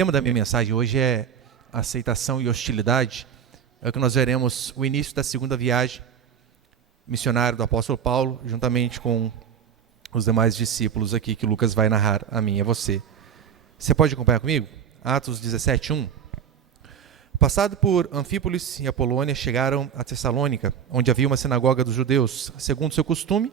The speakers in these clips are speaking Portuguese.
tema da minha mensagem hoje é aceitação e hostilidade. É o que nós veremos o início da segunda viagem missionária do apóstolo Paulo, juntamente com os demais discípulos aqui que Lucas vai narrar a mim e a você. Você pode acompanhar comigo? Atos 17:1. Passado por Anfípolis e Apolônia, chegaram a Tessalônica, onde havia uma sinagoga dos judeus. Segundo seu costume,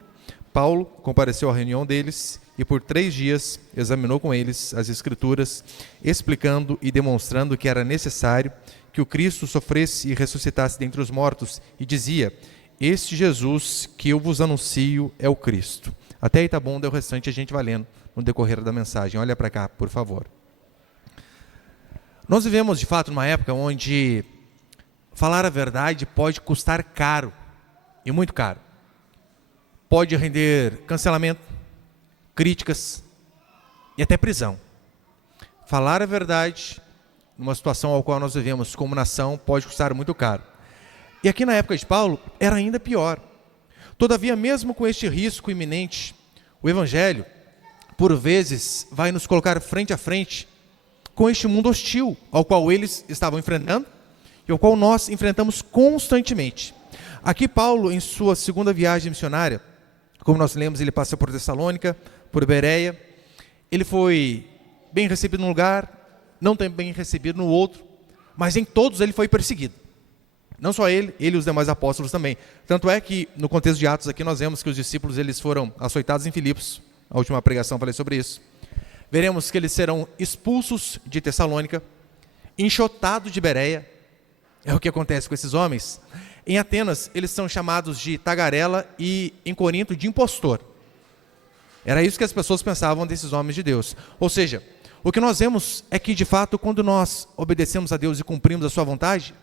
Paulo compareceu à reunião deles e por 3 dias examinou com eles as Escrituras, explicando e demonstrando que era necessário que o Cristo sofresse e ressuscitasse dentre os mortos, e dizia: este Jesus que eu vos anuncio é o Cristo. Até aí está bom, daí o restante a gente vai lendo no decorrer da mensagem. Olha para cá, por favor. Nós vivemos, de fato, numa época onde falar a verdade pode custar caro, e muito caro. Pode render cancelamento, críticas e até prisão. Falar a verdade, numa situação ao qual nós vivemos como nação, pode custar muito caro. E aqui na época de Paulo, era ainda pior. Todavia, mesmo com este risco iminente, o Evangelho, por vezes, vai nos colocar frente a frente com este mundo hostil, ao qual eles estavam enfrentando e ao qual nós enfrentamos constantemente. Aqui Paulo, em sua segunda viagem missionária, como nós lemos, ele passa por Tessalônica, por Bereia. Ele foi bem recebido num lugar, não tão bem recebido no outro, mas em todos ele foi perseguido. Não só ele e os demais apóstolos também. Tanto é que, no contexto de Atos aqui, nós vemos que os discípulos eles foram açoitados em Filipos. A última pregação eu falei sobre isso. Veremos que eles serão expulsos de Tessalônica, enxotados de Bereia. É o que acontece com esses homens. Em Atenas, eles são chamados de tagarela e em Corinto de impostor. Era isso que as pessoas pensavam desses homens de Deus. Ou seja, o que nós vemos é que, de fato, quando nós obedecemos a Deus e cumprimos a sua vontade,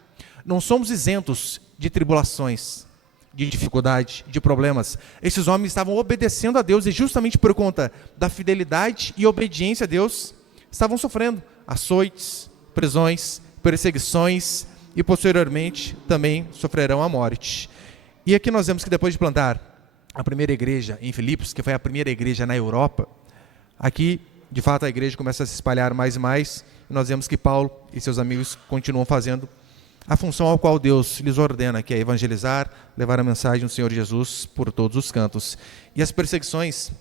não somos isentos de tribulações, de dificuldade, de problemas. Esses homens estavam obedecendo a Deus e justamente por conta da fidelidade e obediência a Deus, estavam sofrendo açoites, prisões, perseguições e posteriormente também sofrerão a morte. E aqui nós vemos que depois de plantar a primeira igreja em Filipos, que foi a primeira igreja na Europa, aqui de fato a igreja começa a se espalhar mais e mais, e nós vemos que Paulo e seus amigos continuam fazendo a função ao qual Deus lhes ordena, que é evangelizar, levar a mensagem do Senhor Jesus por todos os cantos. E as perseguições,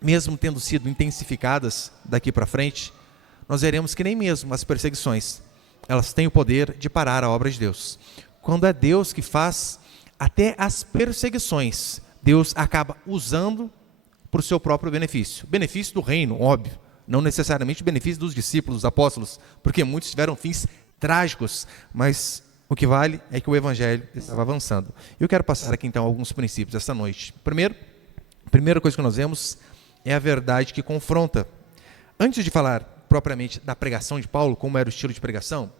mesmo tendo sido intensificadas daqui para frente, nós veremos que nem mesmo as perseguições, elas têm o poder de parar a obra de Deus. Quando é Deus que faz, até as perseguições, Deus acaba usando por seu próprio benefício. Benefício do reino, óbvio, não necessariamente o benefício dos discípulos, dos apóstolos, porque muitos tiveram fins trágicos, mas o que vale é que o Evangelho estava avançando. Eu quero passar aqui então alguns princípios esta noite. Primeira coisa que nós vemos é a verdade que confronta. Antes de falar propriamente da pregação de Paulo, como era o estilo de pregação,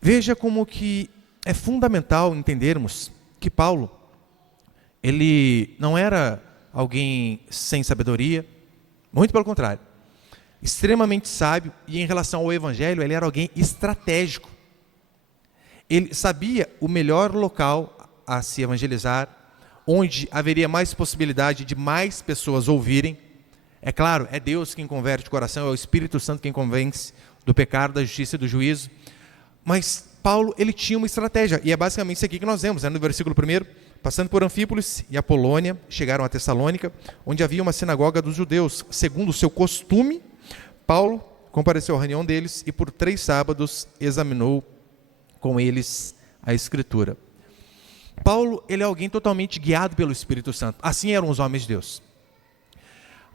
veja como que é fundamental entendermos que Paulo, ele não era alguém sem sabedoria, muito pelo contrário. Extremamente sábio, e em relação ao Evangelho, ele era alguém estratégico. Ele sabia o melhor local a se evangelizar, onde haveria mais possibilidade de mais pessoas ouvirem. É claro, é Deus quem converte o coração, é o Espírito Santo quem convence do pecado, da justiça e do juízo. Mas Paulo, ele tinha uma estratégia, e é basicamente isso aqui que nós vemos, no versículo 1, passando por Anfípolis e Apolônia, chegaram a Tessalônica, onde havia uma sinagoga dos judeus. Segundo o seu costume, Paulo compareceu à reunião deles e por 3 sábados examinou com eles a Escritura. Paulo, ele é alguém totalmente guiado pelo Espírito Santo. Assim eram os homens de Deus.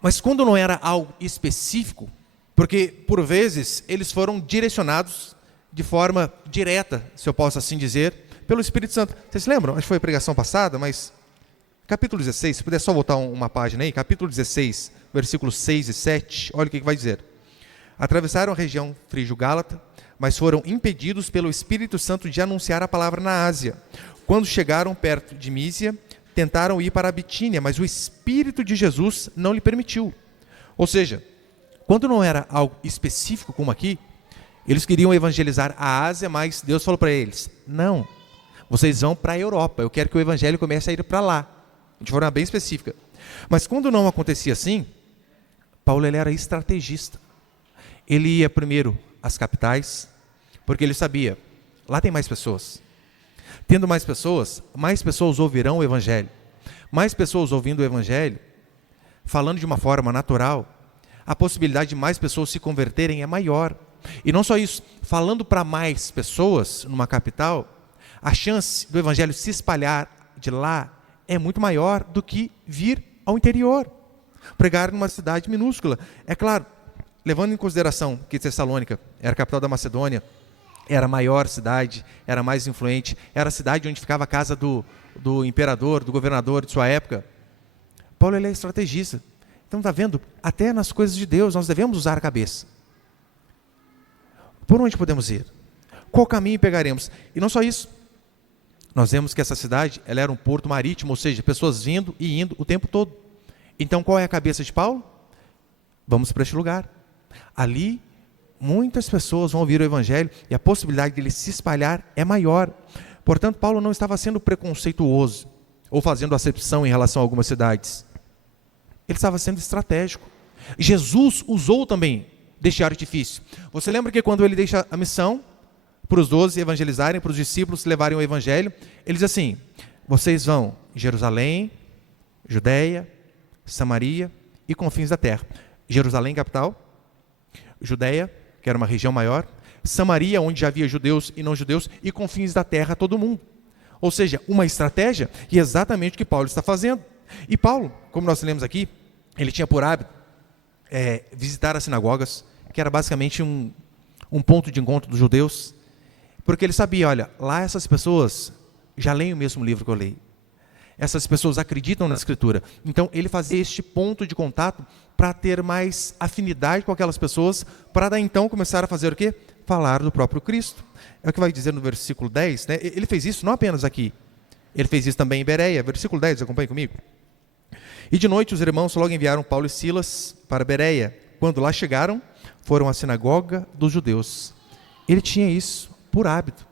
Mas quando não era algo específico, porque por vezes eles foram direcionados de forma direta, se eu posso assim dizer, pelo Espírito Santo. Vocês se lembram? Acho que foi a pregação passada, mas capítulo 16, se puder só voltar uma página aí, capítulo 16, versículos 6 e 7, olha o que vai dizer. Atravessaram a região frígio-gálata, mas foram impedidos pelo Espírito Santo de anunciar a palavra na Ásia. Quando chegaram perto de Mísia, tentaram ir para a Bitínia, mas o Espírito de Jesus não lhe permitiu. Ou seja, quando não era algo específico como aqui, eles queriam evangelizar a Ásia, mas Deus falou para eles: não, vocês vão para a Europa, eu quero que o evangelho comece a ir para lá, de forma bem específica. Mas quando não acontecia assim, Paulo ele era estrategista. Ele ia primeiro as capitais, porque ele sabia, lá tem mais pessoas. Tendo mais pessoas ouvirão o Evangelho. Mais pessoas ouvindo o Evangelho, falando de uma forma natural, a possibilidade de mais pessoas se converterem é maior. E não só isso, falando para mais pessoas numa capital, a chance do Evangelho se espalhar de lá é muito maior do que vir ao interior, pregar numa cidade minúscula. É claro, levando em consideração que Tessalônica era a capital da Macedônia, era a maior cidade, era mais influente, era a cidade onde ficava a casa do imperador, do governador de sua época. Paulo, ele é estrategista. Então, está vendo? Até nas coisas de Deus, nós devemos usar a cabeça. Por onde podemos ir? Qual caminho pegaremos? E não só isso. Nós vemos que essa cidade, ela era um porto marítimo, ou seja, pessoas vindo e indo o tempo todo. Então, qual é a cabeça de Paulo? Vamos para este lugar. Ali, muitas pessoas vão ouvir o Evangelho e a possibilidade de ele se espalhar é maior. Portanto, Paulo não estava sendo preconceituoso ou fazendo acepção em relação a algumas cidades. Ele estava sendo estratégico. Jesus usou também deste artifício. Você lembra que quando ele deixa a missão para os 12 evangelizarem, para os discípulos levarem o Evangelho, ele diz assim: vocês vão em Jerusalém, Judeia, Samaria e confins da terra. Jerusalém, capital. Judeia, que era uma região maior. Samaria, onde já havia judeus e não judeus, e confins da terra, todo mundo. Ou seja, uma estratégia, e exatamente o que Paulo está fazendo. E Paulo, como nós lemos aqui, ele tinha por hábito visitar as sinagogas, que era basicamente um ponto de encontro dos judeus, porque ele sabia, olha, lá essas pessoas já leem o mesmo livro que eu leio. Essas pessoas acreditam na Escritura. Então, ele fazia este ponto de contato para ter mais afinidade com aquelas pessoas, para daí então começar a fazer o quê? Falar do próprio Cristo. É o que vai dizer no versículo 10, né? Ele fez isso não apenas aqui, ele fez isso também em Bereia. Versículo 10, acompanhe comigo. E de noite os irmãos logo enviaram Paulo e Silas para Bereia. Quando lá chegaram, foram à sinagoga dos judeus. Ele tinha isso por hábito.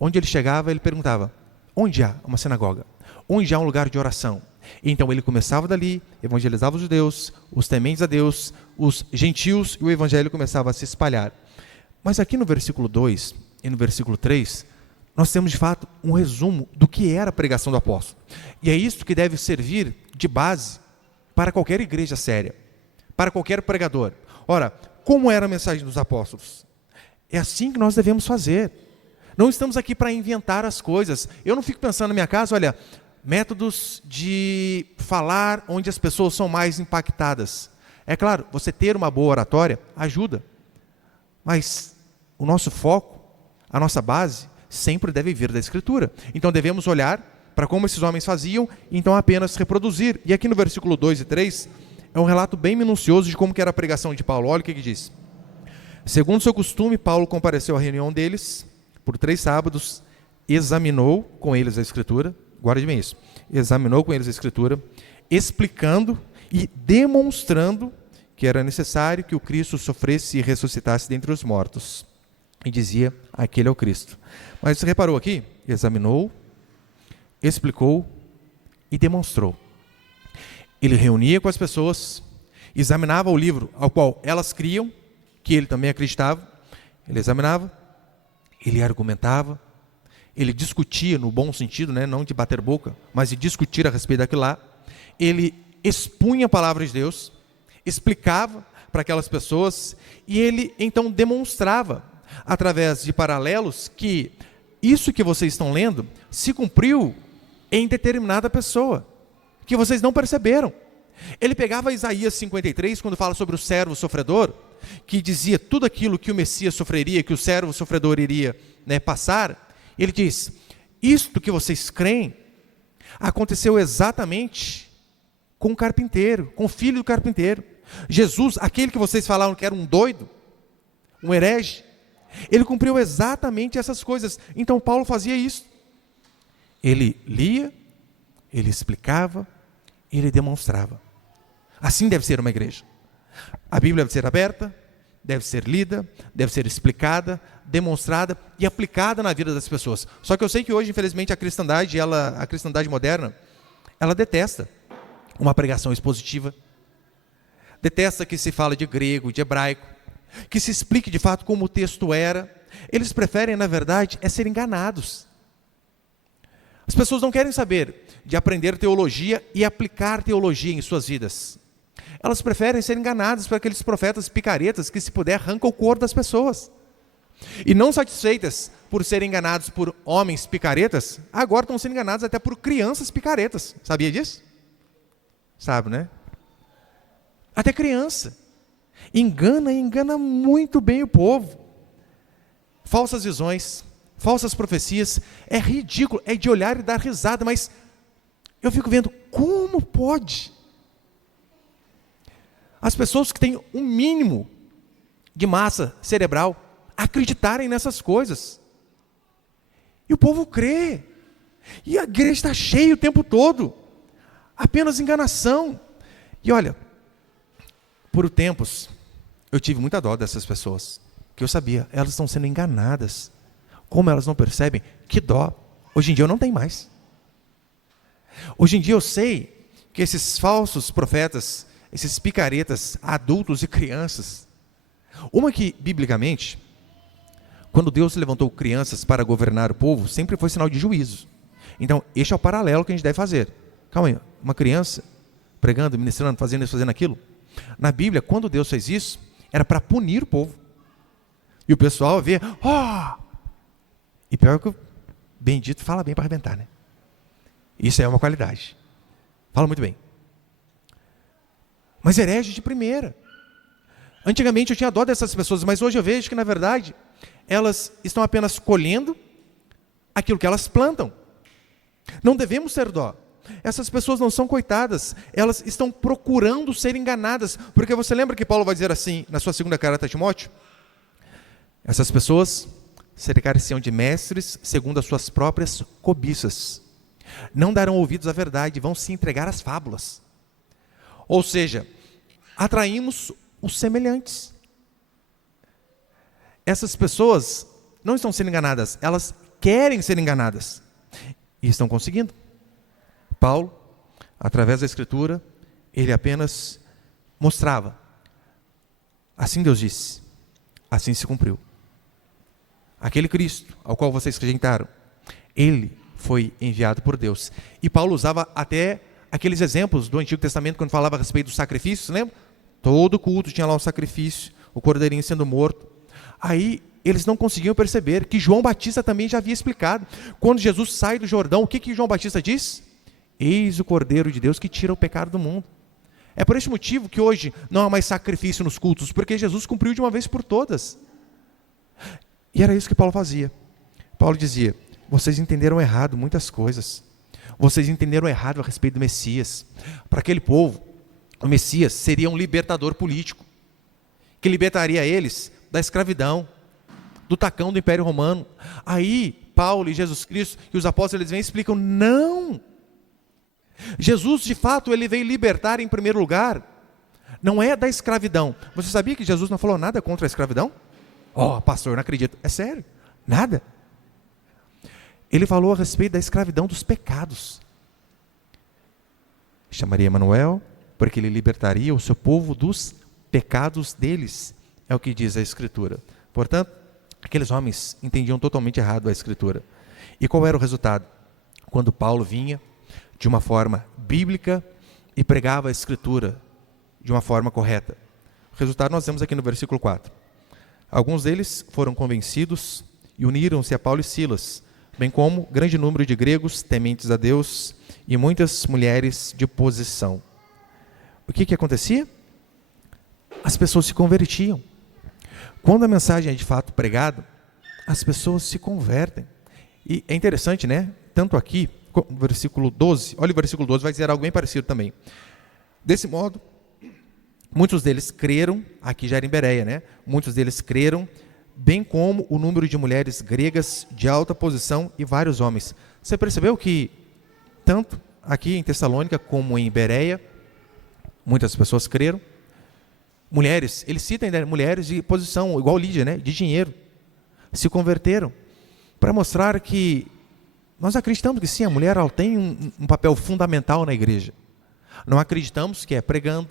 Onde ele chegava, ele perguntava: onde há uma sinagoga? Onde há um lugar de oração? Então ele começava dali, evangelizava os judeus, os tementes a Deus, os gentios, e o evangelho começava a se espalhar. Mas aqui no versículo 2 e no versículo 3, nós temos de fato um resumo do que era a pregação do apóstolo. E é isso que deve servir de base para qualquer igreja séria, para qualquer pregador. Ora, como era a mensagem dos apóstolos? É assim que nós devemos fazer. Não estamos aqui para inventar as coisas. Eu não fico pensando na minha casa, olha, métodos de falar onde as pessoas são mais impactadas. É claro, você ter uma boa oratória ajuda, mas o nosso foco, a nossa base, sempre deve vir da Escritura. Então devemos olhar para como esses homens faziam, e então apenas reproduzir. E aqui no versículo 2 e 3, é um relato bem minucioso de como que era a pregação de Paulo. Olha o que diz. Segundo seu costume, Paulo compareceu à reunião deles por 3 sábados, examinou com eles a Escritura, guarde bem isso, examinou com eles a Escritura, explicando e demonstrando que era necessário que o Cristo sofresse e ressuscitasse dentre os mortos. E dizia: aquele é o Cristo. Mas você reparou aqui? Examinou, explicou e demonstrou. Ele reunia com as pessoas, examinava o livro ao qual elas criam, que ele também acreditava, ele examinava, ele argumentava, ele discutia no bom sentido, né? Não de bater boca, mas de discutir a respeito daquilo lá. Ele expunha a palavra de Deus, explicava para aquelas pessoas, e ele então demonstrava, através de paralelos, que isso que vocês estão lendo se cumpriu em determinada pessoa, que vocês não perceberam. Ele pegava Isaías 53, quando fala sobre o servo sofredor, que dizia tudo aquilo que o Messias sofreria, que o servo sofredor iria, passar. Ele diz: isto que vocês creem aconteceu exatamente com o carpinteiro, com o filho do carpinteiro. Jesus, aquele que vocês falaram que era um doido, um herege, ele cumpriu exatamente essas coisas. Então Paulo fazia isso. Ele lia, ele explicava, ele demonstrava. Assim deve ser uma igreja. A Bíblia deve ser aberta, deve ser lida, deve ser explicada, demonstrada e aplicada na vida das pessoas. Só que eu sei que hoje, infelizmente, a cristandade moderna, ela detesta uma pregação expositiva, detesta que se fale de grego, de hebraico, que se explique de fato como o texto era. Eles preferem, na verdade, ser enganados. As pessoas não querem saber de aprender teologia e aplicar teologia em suas vidas. Elas preferem ser enganadas por aqueles profetas picaretas que, se puder, arrancam o couro das pessoas. E não satisfeitas por serem enganados por homens picaretas, agora estão sendo enganados até por crianças picaretas. Sabia disso? Sabe, né? Até criança. Engana muito bem o povo. Falsas visões, falsas profecias, é ridículo, é de olhar e dar risada, mas eu fico vendo como pode as pessoas que têm um mínimo de massa cerebral acreditarem nessas coisas. E o povo crê. E a igreja está cheia o tempo todo. Apenas enganação. E olha, por tempos, eu tive muita dó dessas pessoas, que eu sabia, elas estão sendo enganadas. Como elas não percebem? Que dó. Hoje em dia eu não tenho mais. Hoje em dia eu sei que esses falsos profetas, esses picaretas, adultos e crianças, uma que, biblicamente, quando Deus levantou crianças para governar o povo, sempre foi sinal de juízo. Então, este é o paralelo que a gente deve fazer. Calma aí, uma criança pregando, ministrando, fazendo isso, fazendo aquilo. Na Bíblia, quando Deus fez isso, era para punir o povo. E o pessoal vê, e pior que o bendito fala bem para arrebentar, né? Isso é uma qualidade. Fala muito bem. Mas herege de primeira. Antigamente eu tinha dó dessas pessoas, mas hoje eu vejo que, na verdade, elas estão apenas colhendo aquilo que elas plantam. Não devemos ter dó. Essas pessoas não são coitadas, elas estão procurando ser enganadas, porque você lembra que Paulo vai dizer assim, na sua segunda carta a Timóteo? Essas pessoas cercar-se-ão de mestres segundo as suas próprias cobiças. Não darão ouvidos à verdade, vão se entregar às fábulas. Ou seja, atraímos os semelhantes. Essas pessoas não estão sendo enganadas, elas querem ser enganadas. E estão conseguindo. Paulo, através da Escritura, ele apenas mostrava. Assim Deus disse, assim se cumpriu. Aquele Cristo ao qual vocês rejeitaram, ele foi enviado por Deus. E Paulo usava até aqueles exemplos do Antigo Testamento, quando falava a respeito dos sacrifícios, lembra? Todo culto tinha lá um sacrifício, o cordeirinho sendo morto. Aí eles não conseguiam perceber que João Batista também já havia explicado. Quando Jesus sai do Jordão, o que João Batista diz? Eis o Cordeiro de Deus que tira o pecado do mundo. É por esse motivo que hoje não há mais sacrifício nos cultos, porque Jesus cumpriu de uma vez por todas. E era isso que Paulo fazia. Paulo dizia, vocês entenderam errado muitas coisas. Vocês entenderam errado a respeito do Messias. Para aquele povo, o Messias seria um libertador político, que libertaria eles da escravidão, do tacão do Império Romano. Aí, Paulo e Jesus Cristo e os apóstolos, eles vêm e explicam, não! Jesus, de fato, ele veio libertar em primeiro lugar, não é da escravidão. Você sabia que Jesus não falou nada contra a escravidão? Pastor, não acredito. É sério? Nada. Ele falou a respeito da escravidão dos pecados. Chamaria Emanuel, porque ele libertaria o seu povo dos pecados deles. É o que diz a Escritura. Portanto, aqueles homens entendiam totalmente errado a Escritura. E qual era o resultado? Quando Paulo vinha de uma forma bíblica e pregava a Escritura de uma forma correta. O resultado nós vemos aqui no versículo 4. Alguns deles foram convencidos e uniram-se a Paulo e Silas, bem como grande número de gregos tementes a Deus e muitas mulheres de posição. O que acontecia? As pessoas se convertiam. Quando a mensagem é de fato pregada, as pessoas se convertem. E é interessante, né? Tanto aqui, versículo 12, olha o versículo 12, vai dizer algo bem parecido também. Desse modo, muitos deles creram, aqui já era em Bereia, né? Muitos deles creram, bem como o número de mulheres gregas de alta posição e vários homens. Você percebeu que, tanto aqui em Tessalônica como em Bereia, muitas pessoas creram. Mulheres, eles citam ainda mulheres de posição, igual Lídia, né? De dinheiro, se converteram, para mostrar que nós acreditamos que sim, a mulher ela tem um papel fundamental na igreja. Não acreditamos que é pregando,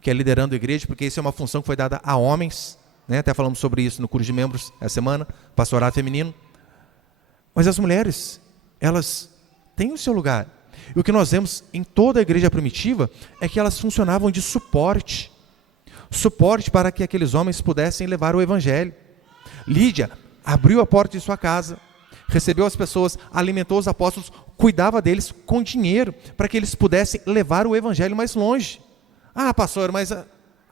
que é liderando a igreja, porque isso é uma função que foi dada a homens, né? Até falamos sobre isso no curso de membros essa semana, pastorado feminino. Mas as mulheres, elas têm o seu lugar. E o que nós vemos em toda a igreja primitiva é que elas funcionavam de suporte. Suporte para que aqueles homens pudessem levar o evangelho. Lídia abriu a porta de sua casa, recebeu as pessoas, alimentou os apóstolos, cuidava deles com dinheiro, para que eles pudessem levar o evangelho mais longe. Ah, pastor, mas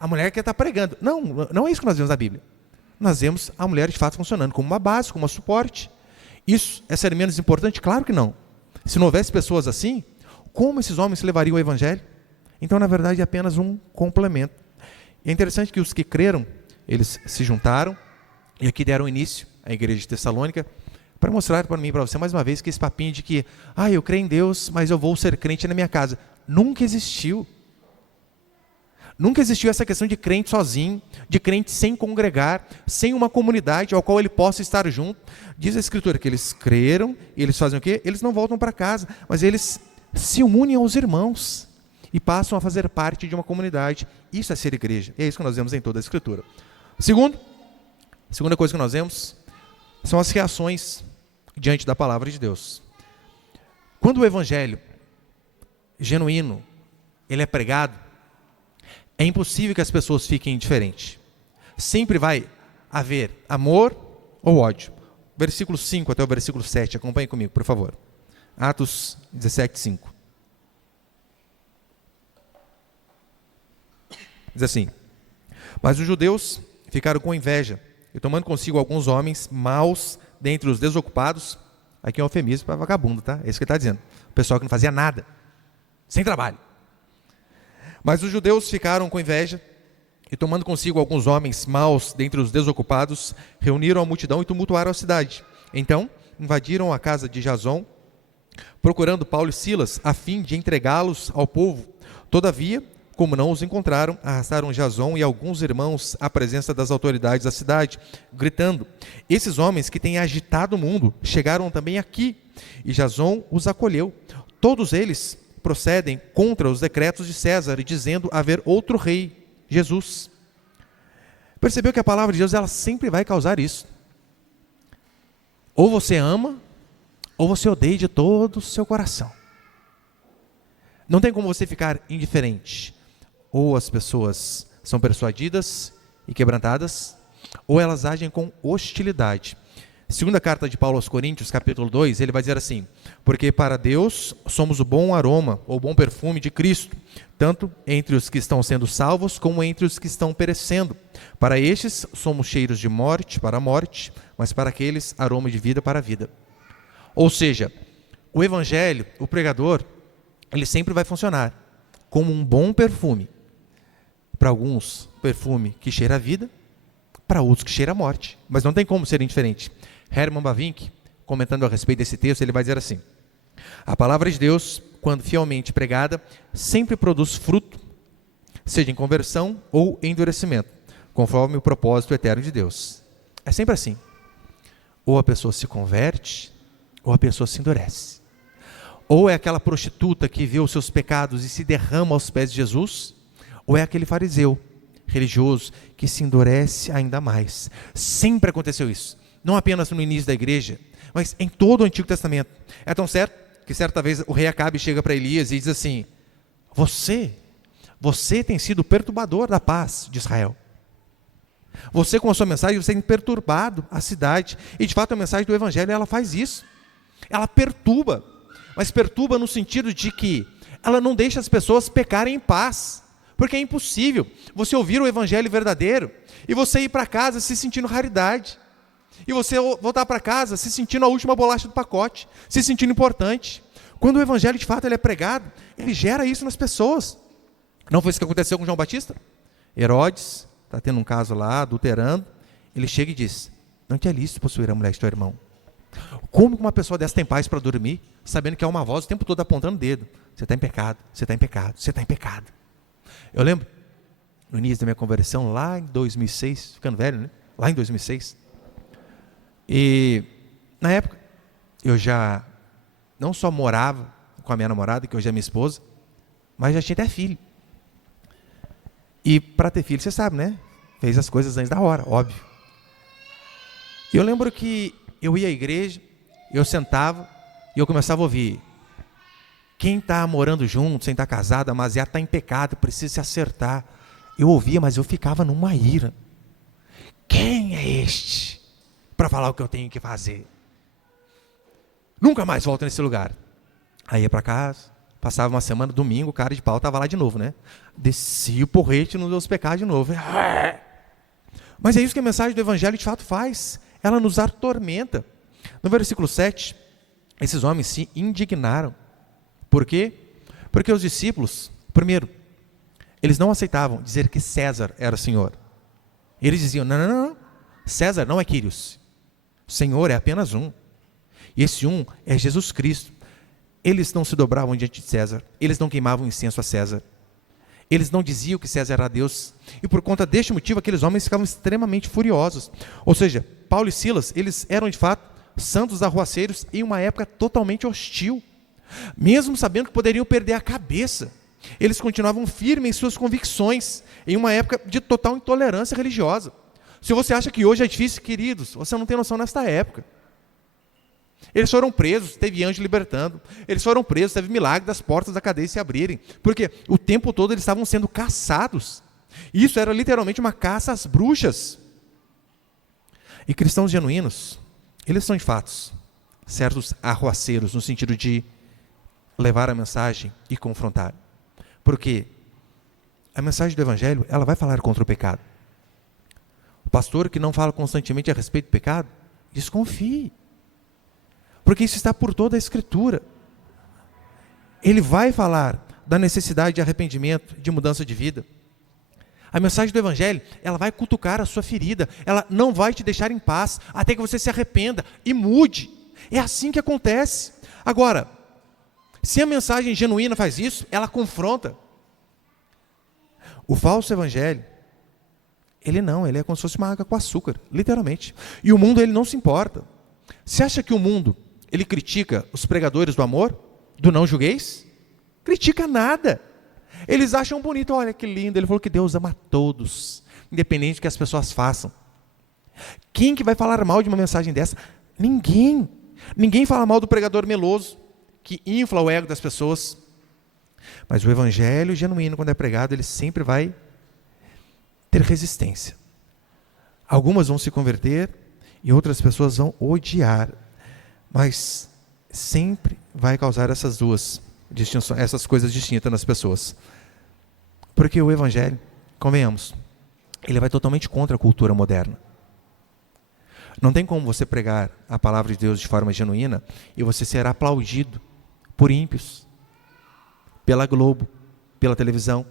a mulher que está pregando. Não, não é isso que nós vemos na Bíblia. Nós vemos a mulher de fato funcionando como uma base, como um suporte. Isso é ser menos importante? Claro que não. Se não houvesse pessoas assim, como esses homens levariam o evangelho? Então, na verdade, é apenas um complemento. E é interessante que os que creram, eles se juntaram e aqui deram início à igreja de Tessalônica, para mostrar para mim e para você mais uma vez que esse papinho de que, eu creio em Deus, mas eu vou ser crente na minha casa, nunca existiu. Nunca existiu essa questão de crente sozinho, de crente sem congregar, sem uma comunidade ao qual ele possa estar junto. Diz a Escritura que eles creram, e eles fazem o quê? Eles não voltam para casa, mas eles se unem aos irmãos e passam a fazer parte de uma comunidade. Isso é ser igreja. E é isso que nós vemos em toda a Escritura. Segunda coisa que nós vemos são as reações diante da palavra de Deus. Quando o evangelho genuíno ele é pregado, é impossível que as pessoas fiquem indiferentes. Sempre vai haver amor ou ódio. Versículo 5 até o versículo 7, acompanhe comigo, por favor. Atos 17, 5. Diz assim: mas os judeus ficaram com inveja, e tomando consigo alguns homens maus dentre os desocupados, aqui é um eufemismo para vagabundo, tá? É isso que ele está dizendo. O pessoal que não fazia nada, sem trabalho. Mas os judeus ficaram com inveja, e tomando consigo alguns homens maus dentre os desocupados, reuniram a multidão e tumultuaram a cidade. Então, invadiram a casa de Jason, procurando Paulo e Silas, a fim de entregá-los ao povo. Todavia, como não os encontraram, arrastaram Jason e alguns irmãos à presença das autoridades da cidade, gritando: esses homens que têm agitado o mundo chegaram também aqui. E Jason os acolheu. Todos eles procedem contra os decretos de César, dizendo haver outro rei, Jesus. Percebeu que a palavra de Deus ela sempre vai causar isso. Ou você ama, ou você odeia de todo o seu coração. Não tem como você ficar indiferente. Ou as pessoas são persuadidas e quebrantadas, ou elas agem com hostilidade. Segunda carta de Paulo aos Coríntios, capítulo 2, ele vai dizer assim: porque para Deus somos o bom aroma, ou bom perfume de Cristo, tanto entre os que estão sendo salvos, como entre os que estão perecendo. Para estes somos cheiros de morte para a morte, mas para aqueles aroma de vida para a vida. Ou seja, o evangelho, o pregador, ele sempre vai funcionar como um bom perfume. Para alguns, perfume que cheira a vida, para outros que cheira a morte. Mas não tem como ser indiferente. Herman Bavinck, comentando a respeito desse texto, ele vai dizer assim: a palavra de Deus, quando fielmente pregada, sempre produz fruto, seja em conversão ou endurecimento, conforme o propósito eterno de Deus. É sempre assim. Ou a pessoa se converte, ou a pessoa se endurece. Ou é aquela prostituta que vê os seus pecados e se derrama aos pés de Jesus, ou é aquele fariseu religioso que se endurece ainda mais. Sempre aconteceu isso. Não apenas no início da igreja, mas em todo o Antigo Testamento. É tão certo que certa vez o rei Acabe chega para Elias e diz assim: você tem sido perturbador da paz de Israel. Você com a sua mensagem, você tem perturbado a cidade. E de fato a mensagem do evangelho, ela faz isso. Ela perturba, mas perturba no sentido de que ela não deixa as pessoas pecarem em paz. Porque é impossível você ouvir o evangelho verdadeiro e você ir para casa se sentindo raridade. E você voltar para casa se sentindo a última bolacha do pacote, se sentindo importante. Quando o evangelho de fato ele é pregado, ele gera isso nas pessoas. Não foi isso que aconteceu com João Batista? Herodes está tendo um caso lá, adulterando. Ele chega e diz: não te é lícito possuir a mulher de teu irmão. Como que uma pessoa dessa tem paz para dormir, sabendo que há uma voz o tempo todo apontando o dedo? Você está em pecado, você está em pecado, você está em pecado. Eu lembro, no início da minha conversão, lá em 2006, ficando velho, né? Lá em 2006. E, na época, eu já não só morava com a minha namorada, que hoje é minha esposa, mas já tinha até filho. E para ter filho, você sabe, né? Fez as coisas antes da hora, óbvio. E eu lembro que eu ia à igreja, eu sentava e eu começava a ouvir: quem está morando junto, sem estar casado, demasiado está em pecado, precisa se acertar. Eu ouvia, mas eu ficava numa ira. Quem é este para falar o que eu tenho que fazer? Nunca mais volto nesse lugar. Aí ia para casa, passava uma semana, domingo, o cara de pau estava lá de novo, né? Descia o porrete nos meus pecados de novo. Mas é isso que a mensagem do Evangelho de fato faz. Ela nos atormenta. No versículo 7, esses homens se indignaram. Por quê? Porque os discípulos, primeiro, eles não aceitavam dizer que César era Senhor. Eles diziam: não, César não é Quírios. O Senhor é apenas um. E esse um é Jesus Cristo. Eles não se dobravam diante de César. Eles não queimavam incenso a César. Eles não diziam que César era Deus. E por conta deste motivo, aqueles homens ficavam extremamente furiosos. Ou seja, Paulo e Silas, eles eram de fato santos arruaceiros em uma época totalmente hostil. Mesmo sabendo que poderiam perder a cabeça, eles continuavam firmes em suas convicções, em uma época de total intolerância religiosa. Se você acha que hoje é difícil, queridos, você não tem noção nesta época. Eles foram presos, teve anjo libertando. Eles foram presos, teve milagre das portas da cadeia se abrirem. Porque o tempo todo eles estavam sendo caçados. Isso era literalmente uma caça às bruxas. E cristãos genuínos, eles são de fato certos arruaceiros, no sentido de levar a mensagem e confrontar. Porque a mensagem do Evangelho, ela vai falar contra o pecado. O pastor que não fala constantemente a respeito do pecado, desconfie. Porque isso está por toda a Escritura. Ele vai falar da necessidade de arrependimento, de mudança de vida. A mensagem do Evangelho, ela vai cutucar a sua ferida. Ela não vai te deixar em paz, até que você se arrependa e mude. É assim que acontece. Agora, se a mensagem genuína faz isso, ela confronta. O falso Evangelho, ele é como se fosse uma água com açúcar, literalmente. E o mundo, ele não se importa. Você acha que o mundo, ele critica os pregadores do amor, do não julgueis? Critica nada. Eles acham bonito: olha que lindo, ele falou que Deus ama todos, independente do que as pessoas façam. Quem que vai falar mal de uma mensagem dessa? Ninguém. Ninguém fala mal do pregador meloso, que infla o ego das pessoas. Mas o Evangelho genuíno, quando é pregado, ele sempre vai ter resistência. Algumas vão se converter e outras pessoas vão odiar. Mas sempre vai causar essas duas distinções, essas coisas distintas nas pessoas. Porque o Evangelho, convenhamos, ele vai totalmente contra a cultura moderna. Não tem como você pregar a palavra de Deus de forma genuína e você ser aplaudido por ímpios, pela Globo, pela televisão,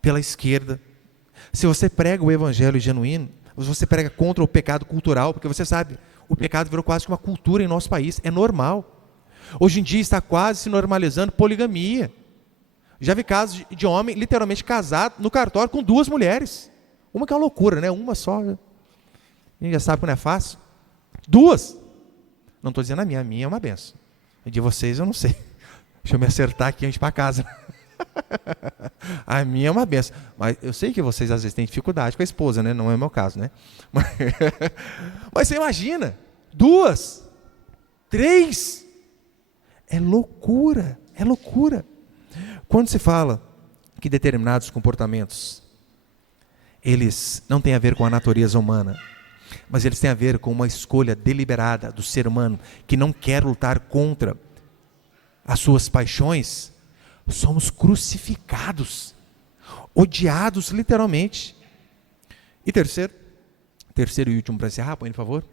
pela esquerda. Se você prega o Evangelho genuíno, você prega contra o pecado cultural, porque você sabe, o pecado virou quase que uma cultura em nosso país, é normal. Hoje em dia está quase se normalizando poligamia. Já vi casos de homem literalmente casado no cartório com 2 mulheres. Uma que é uma loucura, né? Uma só. A gente já sabe que não é fácil. 2. Não estou dizendo a minha é uma benção. A de vocês eu não sei. Deixa eu me acertar aqui antes de ir para casa. A minha é uma benção. Mas eu sei que vocês às vezes têm dificuldade com a esposa, né? Não é o meu caso, né? Mas você imagina, 2, 3. É loucura, é loucura. Quando se fala que determinados comportamentos, eles não têm a ver com a natureza humana, mas eles têm a ver com uma escolha deliberada do ser humano, que não quer lutar contra as suas paixões, somos crucificados, odiados literalmente. E terceiro e último para encerrar, põe por favor.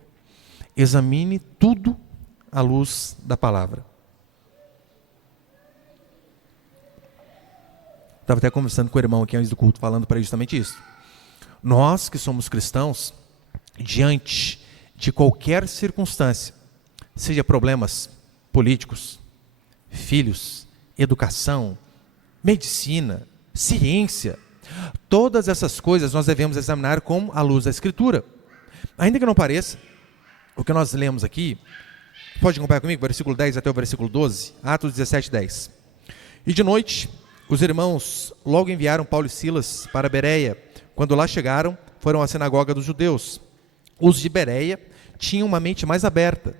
Examine tudo à luz da palavra. Estava até conversando com o irmão aqui antes do culto, falando para ele justamente isso. Nós que somos cristãos, diante de qualquer circunstância, seja problemas políticos, filhos, educação, medicina, ciência, todas essas coisas nós devemos examinar com a luz da Escritura. Ainda que não pareça, o que nós lemos aqui, pode acompanhar comigo, versículo 10 até o versículo 12, Atos 17, 10. E de noite, os irmãos logo enviaram Paulo e Silas para Bereia, Quando lá chegaram, foram à sinagoga dos judeus. Os de Bereia tinham uma mente mais aberta,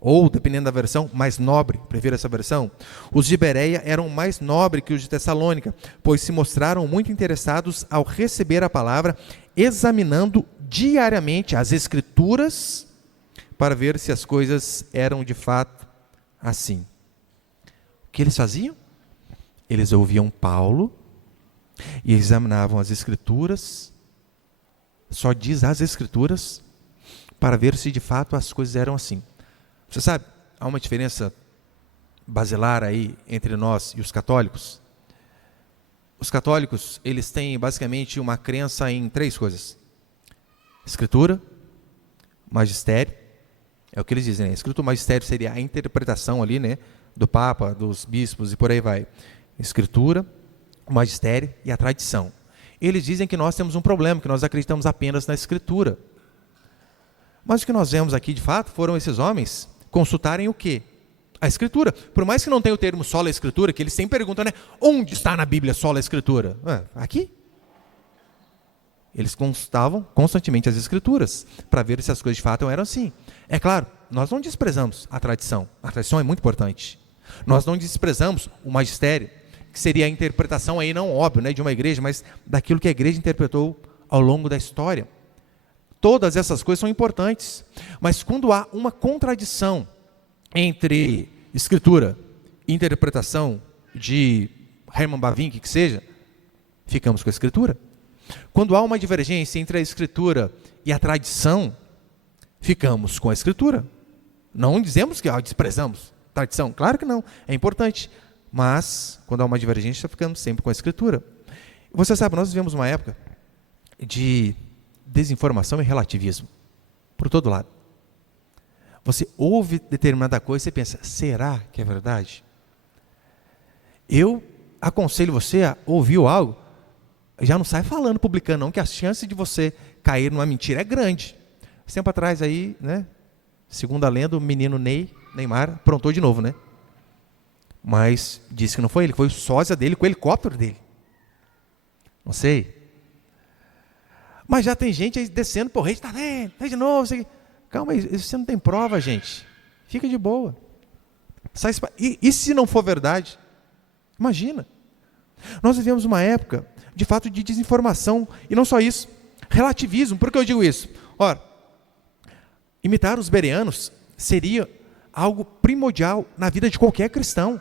ou, dependendo da versão, mais nobre, prefiro essa versão. Os de Bereia eram mais nobres que os de Tessalônica, pois se mostraram muito interessados ao receber a palavra, examinando diariamente as Escrituras para ver se as coisas eram de fato assim. O que eles faziam? Eles ouviam Paulo e examinavam as Escrituras, só diz as Escrituras, para ver se de fato as coisas eram assim. Você sabe, há uma diferença basilar aí entre nós e os católicos. Os católicos, eles têm basicamente uma crença em 3 coisas: Escritura, magistério, é o que eles dizem, né? Escritura, magistério seria a interpretação ali, né, do Papa, dos bispos e por aí vai. Escritura, o magistério e a tradição. Eles dizem que nós temos um problema, que nós acreditamos apenas na Escritura. Mas o que nós vemos aqui, de fato, foram esses homens consultarem o quê? A Escritura. Por mais que não tenha o termo sola Escritura, que eles sempre perguntam, né? Onde está na Bíblia sola Escritura? Aqui. Eles consultavam constantemente as Escrituras, para ver se as coisas de fato eram assim. É claro, nós não desprezamos a tradição. A tradição é muito importante. Nós não desprezamos o magistério, que seria a interpretação aí, não óbvio, né, de uma igreja, mas daquilo que a igreja interpretou ao longo da história. Todas essas coisas são importantes, mas quando há uma contradição entre Escritura e interpretação de Herman Bavinck, que seja, ficamos com a Escritura. Quando há uma divergência entre a Escritura e a tradição, ficamos com a Escritura. Não dizemos que desprezamos a tradição, claro que não, é importante, mas quando há uma divergência, ficamos sempre com a Escritura. Você sabe, nós vivemos uma época de desinformação e relativismo, por todo lado. Você ouve determinada coisa e você pensa, será que é verdade? Eu aconselho você a ouvir algo, já não sai falando, publicando não, que a chance de você cair numa mentira é grande. Esse tempo atrás aí, né, segundo a lenda, o menino Neymar, aprontou de novo, né? Mas disse que não foi ele, foi o sósia dele com o helicóptero dele. Não sei. Mas já tem gente aí descendo por rede, está vendo, tá de novo. Calma aí, você não tem prova, gente. Fica de boa. E se não for verdade? Imagina. Nós vivemos uma época, de fato, de desinformação. E não só isso, relativismo. Por que eu digo isso? Ora, imitar os bereanos seria algo primordial na vida de qualquer cristão.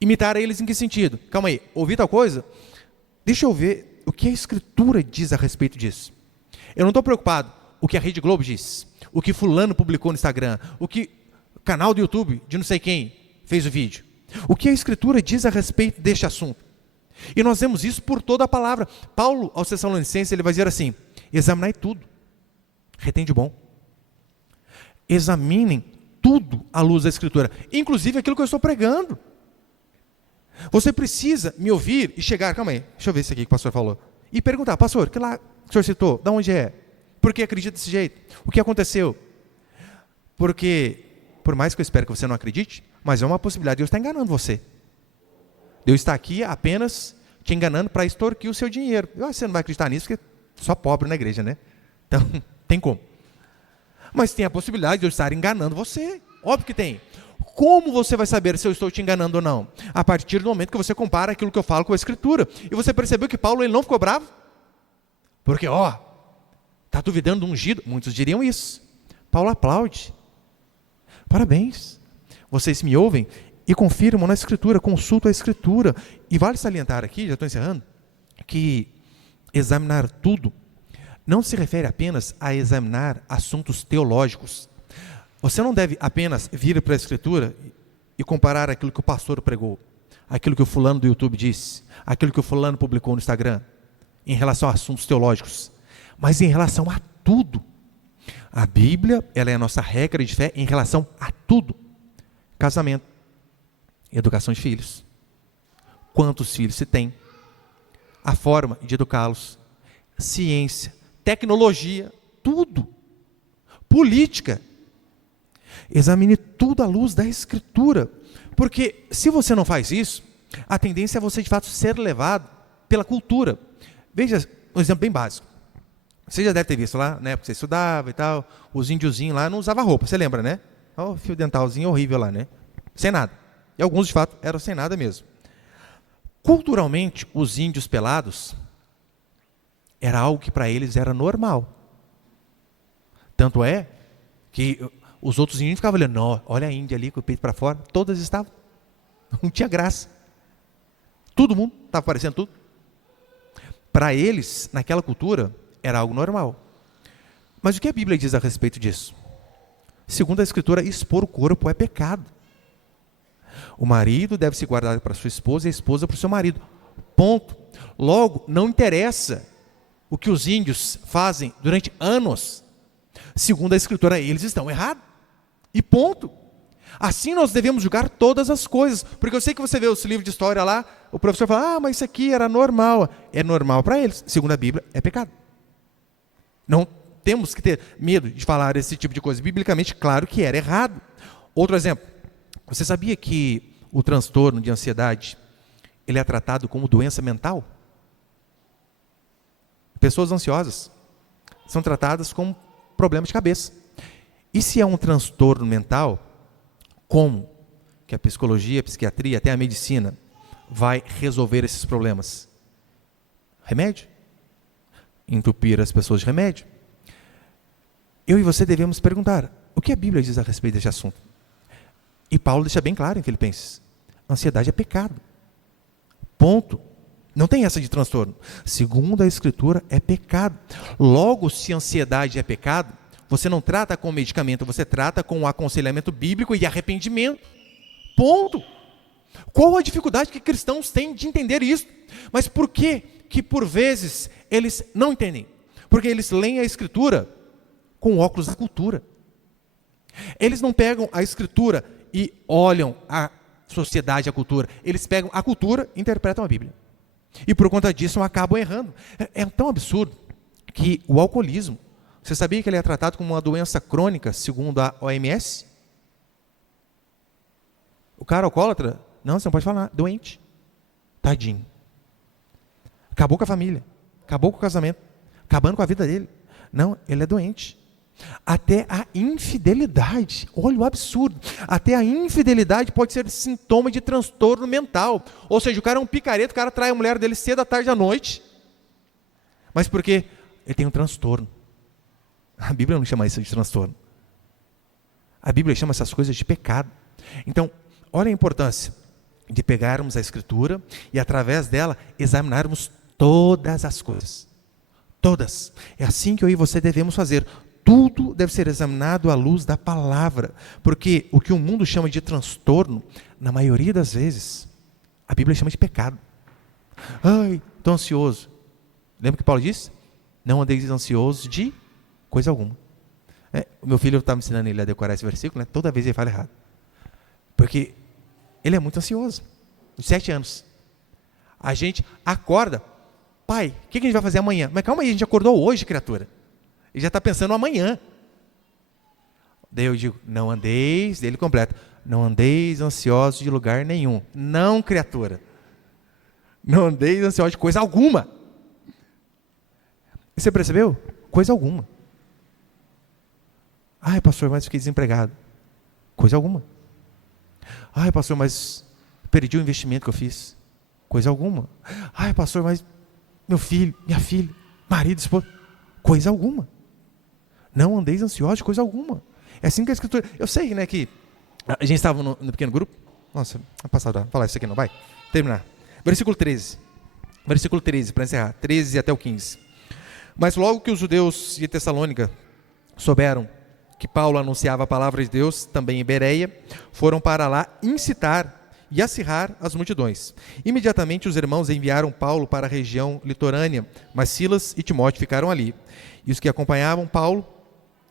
Imitar eles em que sentido? Calma aí, ouvi tal coisa? Deixa eu ver o que a Escritura diz a respeito disso. Eu não estou preocupado o que a Rede Globo diz, o que fulano publicou no Instagram, o que o canal do YouTube de não sei quem fez o vídeo. O que a Escritura diz a respeito deste assunto. E nós vemos isso por toda a palavra. Paulo, aos Tessalonicenses, ele vai dizer assim, examinai tudo, retém de bom. Examinem tudo à luz da Escritura, inclusive aquilo que eu estou pregando. Você precisa me ouvir e chegar, calma aí, deixa eu ver isso aqui que o pastor falou, e perguntar, pastor, que lá que o senhor citou, de onde é? Por que acredita desse jeito? O que aconteceu? Porque, por mais que eu espero que você não acredite, mas é uma possibilidade, Deus está enganando você. Deus está aqui apenas te enganando para extorquir o seu dinheiro. Você não vai acreditar nisso, porque só pobre na igreja, né? Então, tem como. Mas tem a possibilidade de Deus estar enganando você. Óbvio que tem. Como você vai saber se eu estou te enganando ou não? A partir do momento que você compara aquilo que eu falo com a Escritura. E você percebeu que Paulo ele não ficou bravo? Porque, está duvidando do ungido? Muitos diriam isso. Paulo aplaude. Parabéns. Vocês me ouvem e confirmam na Escritura, consultam a Escritura. E vale salientar aqui, já estou encerrando, que examinar tudo não se refere apenas a examinar assuntos teológicos. Você não deve apenas vir para a Escritura e comparar aquilo que o pastor pregou, aquilo que o fulano do YouTube disse, aquilo que o fulano publicou no Instagram, em relação a assuntos teológicos, mas em relação a tudo. A Bíblia, ela é a nossa regra de fé em relação a tudo. Casamento, educação de filhos, quantos filhos se tem, a forma de educá-los, ciência, tecnologia, tudo, política. Examine tudo à luz da Escritura, porque se você não faz isso, a tendência é você de fato ser levado pela cultura. Veja, um exemplo bem básico. Você já deve ter visto lá, né? Porque você estudava e tal, os índiozinhos lá não usavam roupa, você lembra, né? Olha o fio dentalzinho horrível lá, né? Sem nada. E alguns, de fato, eram sem nada mesmo. Culturalmente, os índios pelados era algo que para eles era normal. Tanto é que os outros índios ficavam olhando, não, olha a Índia ali com o peito para fora, todas estavam. Não tinha graça. Todo mundo estava parecendo tudo. Para eles, naquela cultura, era algo normal. Mas o que a Bíblia diz a respeito disso? Segundo a Escritura, expor o corpo é pecado. O marido deve se guardar para sua esposa e a esposa para o seu marido. Ponto. Logo, não interessa o que os índios fazem durante anos. Segundo a Escritura, eles estão errados. E ponto. Assim nós devemos julgar todas as coisas. Porque eu sei que você vê os livros de história lá, o professor fala, mas isso aqui era normal. É normal para eles. Segundo a Bíblia, é pecado. Não temos que ter medo de falar esse tipo de coisa. Biblicamente, claro que era errado. Outro exemplo. Você sabia que o transtorno de ansiedade, ele é tratado como doença mental? Pessoas ansiosas são tratadas como problema de cabeça. E se é um transtorno mental, como que a psicologia, a psiquiatria, até a medicina vai resolver esses problemas? Remédio. Entupir as pessoas de remédio. Eu e você devemos perguntar, o que a Bíblia diz a respeito desse assunto? E Paulo deixa bem claro em Filipenses, ansiedade é pecado. Ponto. Não tem essa de transtorno. Segundo a Escritura, é pecado. Logo, se ansiedade é pecado, você não trata com medicamento, você trata com o aconselhamento bíblico e arrependimento. Ponto. Qual a dificuldade que cristãos têm de entender isso? Mas por que que por vezes eles não entendem? Porque eles leem a Escritura com óculos da cultura. Eles não pegam a Escritura e olham a sociedade, a cultura. Eles pegam a cultura e interpretam a Bíblia. E por conta disso acabam errando. É tão absurdo que o alcoolismo, você sabia que ele é tratado como uma doença crônica, segundo a OMS? O cara alcoólatra, não, você não pode falar, doente. Tadinho. Acabou com a família, acabou com o casamento, acabando com a vida dele. Não, ele é doente. Até a infidelidade, olha o absurdo, até a infidelidade pode ser sintoma de transtorno mental. Ou seja, o cara é um picareta, o cara trai a mulher dele cedo, à tarde, à noite. Mas por quê? Ele tem um transtorno. A Bíblia não chama isso de transtorno. A Bíblia chama essas coisas de pecado. Então, olha a importância de pegarmos a Escritura e através dela examinarmos todas as coisas. Todas. É assim que eu e você devemos fazer. Tudo deve ser examinado à luz da palavra, porque o que o mundo chama de transtorno, na maioria das vezes, a Bíblia chama de pecado. Ai, estou ansioso. Lembra que Paulo disse? Não andeis ansiosos de coisa alguma. O meu filho está me ensinando ele a decorar esse versículo, né? Toda vez ele fala errado. Porque ele é muito ansioso. De 7 anos. A gente acorda, pai, o que a gente vai fazer amanhã? Mas calma aí, a gente acordou hoje, criatura. Ele já está pensando amanhã. Daí eu digo, não andeis, daí ele completa, não andeis ansiosos de lugar nenhum. Não, criatura. Não andeis ansiosos de coisa alguma. E você percebeu? Coisa alguma. Ai, pastor, mas fiquei desempregado. Coisa alguma. Ai, pastor, mas perdi o investimento que eu fiz. Coisa alguma. Ai, pastor, mas meu filho, minha filha, marido, esposa. Coisa alguma. Não andeis ansiosos de coisa alguma. É assim que a Escritura... Eu sei, né, que a gente estava no pequeno grupo. Nossa, vai passar, vou falar isso aqui não, vai. Terminar. Versículo 13. Versículo 13, para encerrar. 13 até o 15. Mas logo que os judeus de Tessalônica souberam que Paulo anunciava a palavra de Deus, também em Bereia, foram para lá incitar e acirrar as multidões. Imediatamente os irmãos enviaram Paulo para a região litorânea, mas Silas e Timóteo ficaram ali. E os que acompanhavam Paulo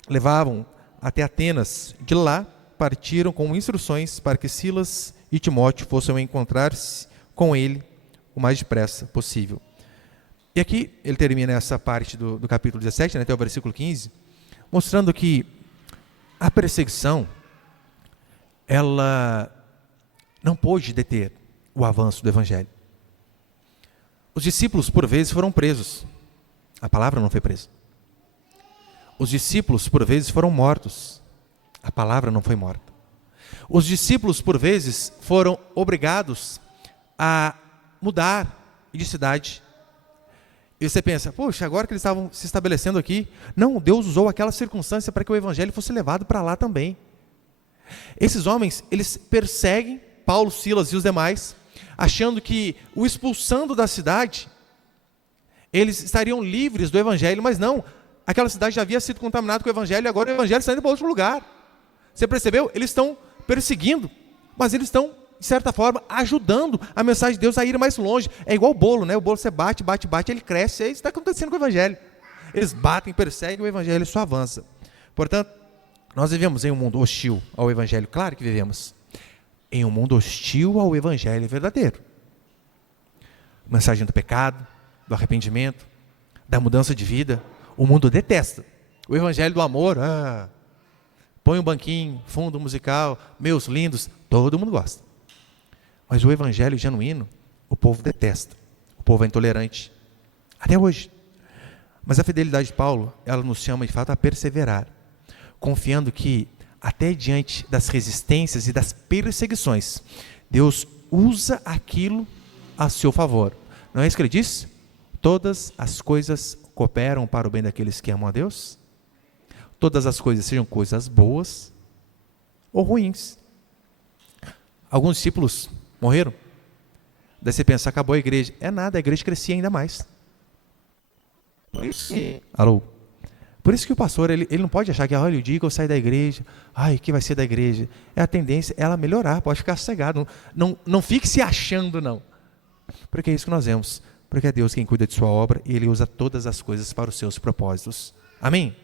levavam até Atenas. De lá partiram com instruções para que Silas e Timóteo fossem encontrar-se com ele o mais depressa possível. E aqui ele termina essa parte do capítulo 17, né, até o versículo 15, mostrando que a perseguição, ela não pôde deter o avanço do Evangelho. Os discípulos, por vezes, foram presos. A palavra não foi presa. Os discípulos, por vezes, foram mortos. A palavra não foi morta. Os discípulos, por vezes, foram obrigados a mudar de cidade. E você pensa, poxa, agora que eles estavam se estabelecendo aqui, não, Deus usou aquela circunstância para que o evangelho fosse levado para lá também. Esses homens, eles perseguem Paulo, Silas e os demais, achando que o expulsando da cidade, eles estariam livres do evangelho, mas não, aquela cidade já havia sido contaminada com o evangelho e agora o evangelho está indo para outro lugar. Você percebeu? Eles estão perseguindo, mas eles estão, de certa forma, ajudando a mensagem de Deus a ir mais longe. É igual o bolo, né? O bolo você bate, ele cresce, é isso que está acontecendo com o evangelho. Eles batem, perseguem, o evangelho só avança. Portanto, nós vivemos em um mundo hostil ao evangelho, claro que vivemos. Em um mundo hostil ao evangelho verdadeiro. Mensagem do pecado, do arrependimento, da mudança de vida, o mundo detesta. O evangelho do amor, põe um banquinho, fundo musical, meus lindos, todo mundo gosta. Mas o evangelho genuíno, o povo detesta. O povo é intolerante. Até hoje. Mas a fidelidade de Paulo, ela nos chama de fato a perseverar, confiando que até diante das resistências e das perseguições, Deus usa aquilo a seu favor. Não é isso que ele diz? Todas as coisas cooperam para o bem daqueles que amam a Deus? Todas as coisas, sejam coisas boas ou ruins. Alguns discípulos morreram. Daí você pensa, acabou a igreja. É nada, a igreja crescia ainda mais. Por isso que... Alô? Por isso que o pastor, ele não pode achar que, olha, o dia que eu sair da igreja, o que vai ser da igreja? É a tendência, ela melhorar, pode ficar sossegado. Não fique se achando, não. Porque é isso que nós vemos. Porque é Deus quem cuida de sua obra e Ele usa todas as coisas para os seus propósitos. Amém?